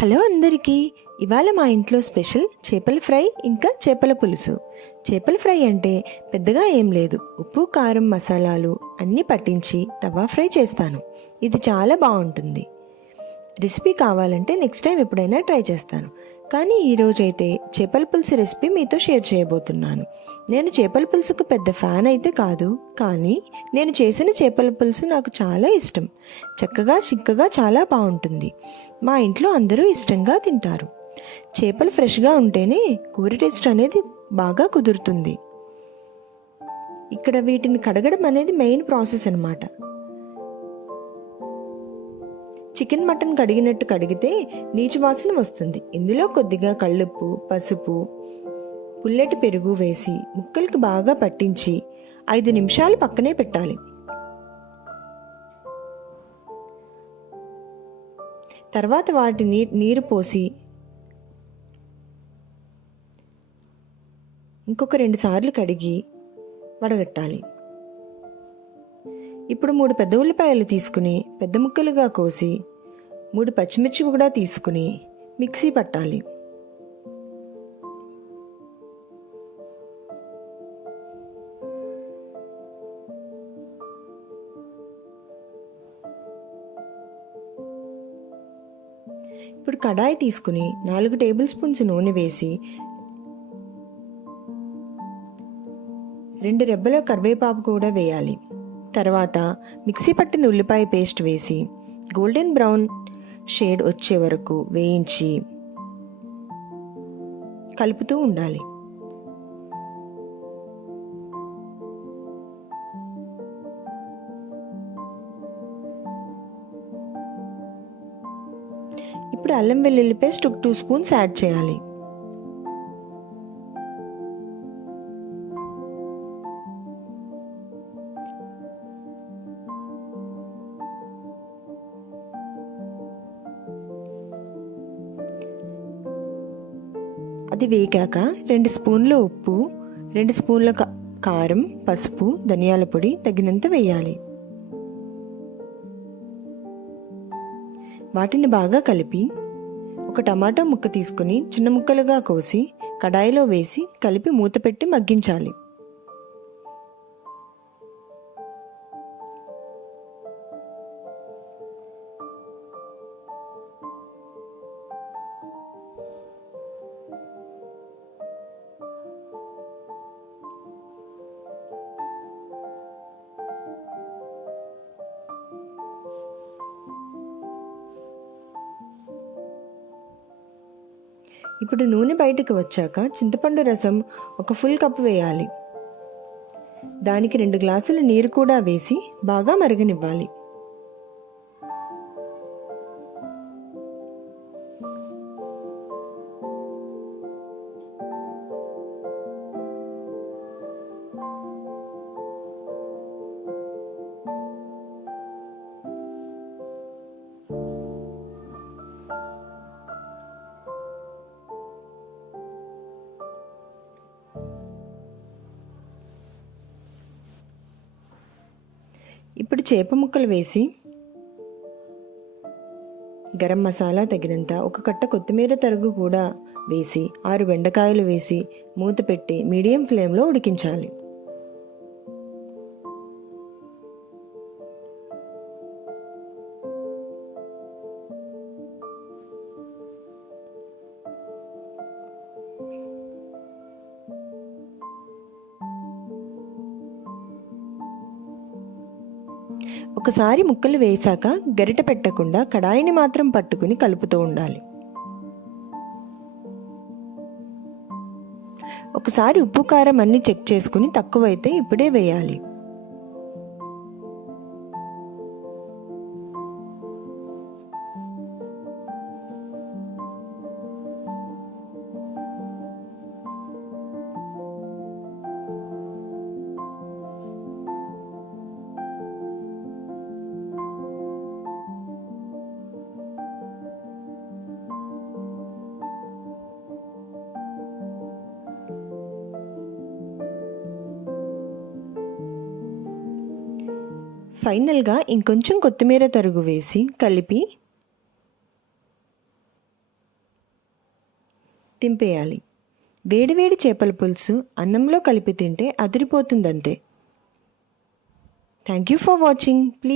Hello అందరికీ. ఇవాళ మా ఇంట్లో స్పెషల్ చేపల ఫ్రై ఇంకా చేపల పులుసు. చేపల ఫ్రై అంటే పెద్దగా ఏం లేదు, ఉప్పు కారం మసాలాలు అన్నీ పట్టించి తవా ఫ్రై చేస్తాను. ఇది చాలా బాగుంటుంది. రెసిపీ కావాలంటే నెక్స్ట్ టైం ఎప్పుడైనా ట్రై చేస్తాను. కానీ ఈరోజైతే చేపల పులుసు రెసిపీ మీతో షేర్ చేయబోతున్నాను. నేను చేపల పులుసుకు పెద్ద ఫ్యాన్ అయితే కాదు, కానీ నేను చేసిన చేపల పులుసు నాకు చాలా ఇష్టం. చక్కగా చిక్కగా చాలా బాగుంటుంది. మా ఇంట్లో అందరూ ఇష్టంగా తింటారు. చేపలు ఫ్రెష్గా ఉంటేనే కూర టేస్ట్ అనేది బాగా కుదురుతుంది. ఇక్కడ వీటిని కడగడం అనేది మెయిన్ ప్రాసెస్ అన్నమాట. చికెన్ మటన్ కడిగినట్టు కడిగితే నీచు వాసన వస్తుంది. ఇందులో కొద్దిగా కల్లుప్పు, పసుపు, పుల్లటి పెరుగు వేసి ముక్కలకు బాగా పట్టించి 5 నిమిషాలు పక్కనే పెట్టాలి. తర్వాత వాటిని నీరు పోసి ఇంకొక 2 సార్లు కడిగి వడగట్టాలి. ఇప్పుడు 3 పెద్ద ఉల్లిపాయలు తీసుకుని పెద్ద ముక్కలుగా కోసి 3 పచ్చిమిర్చి కూడా తీసుకుని మిక్సీ పట్టాలి. ఇప్పుడు కడాయి తీసుకుని 4 టేబుల్ స్పూన్స్ నూనె వేసి 2 రెబ్బల కరివేపాకు కూడా వేయాలి. తర్వాత మిక్సీ పట్టిన ఉల్లిపాయ పేస్ట్ వేసి గోల్డెన్ బ్రౌన్ షేడ్ వచ్చే వరకు వేయించి కలుపుతూ ఉండాలి. ఇప్పుడు అల్లం వెల్లుల్లి పేస్ట్ 2 స్పూన్స్ యాడ్ చేయాలి. అది వేగాక 2 స్పూన్ల ఉప్పు, 2 స్పూన్ల కారం, పసుపు, ధనియాల పొడి తగినంత వేయాలి. వాటిని బాగా కలిపి ఒక టమాటా ముక్క తీసుకుని చిన్న ముక్కలుగా కోసి కడాయిలో వేసి కలిపి మూత పెట్టి మగ్గించాలి. ఇప్పుడు నూనె బయటకు వచ్చాక చింతపండు రసం ఒక ఫుల్ కప్ వేయాలి. దానికి 2 గ్లాసుల నీరు కూడా వేసి బాగా మరగనివ్వాలి. ఇప్పుడు చేప ముక్కలు వేసి గరం మసాలా తగినంత, ఒక కట్ట కొత్తిమీర తరుగు కూడా వేసి 6 బెండకాయలు వేసి మూత పెట్టి మీడియం ఫ్లేమ్లో ఉడికించాలి. ఒకసారి ముక్కలు వేశాక గరిట పెట్టకుండా కడాయిని మాత్రం పట్టుకుని కలుపుతూ ఉండాలి. ఒకసారి ఉప్పు కారం అన్ని చెక్ చేసుకుని తక్కువైతే ఇప్పుడే వేయాలి. ఫైనల్గా ఇంకొంచెం కొత్తిమీర తరుగు వేసి కలిపి తింపేయాలి. వేడివేడి చేపల పులుసు అన్నంలో కలిపి తింటే అదిరిపోతుందంతే. Thank you for watching. Please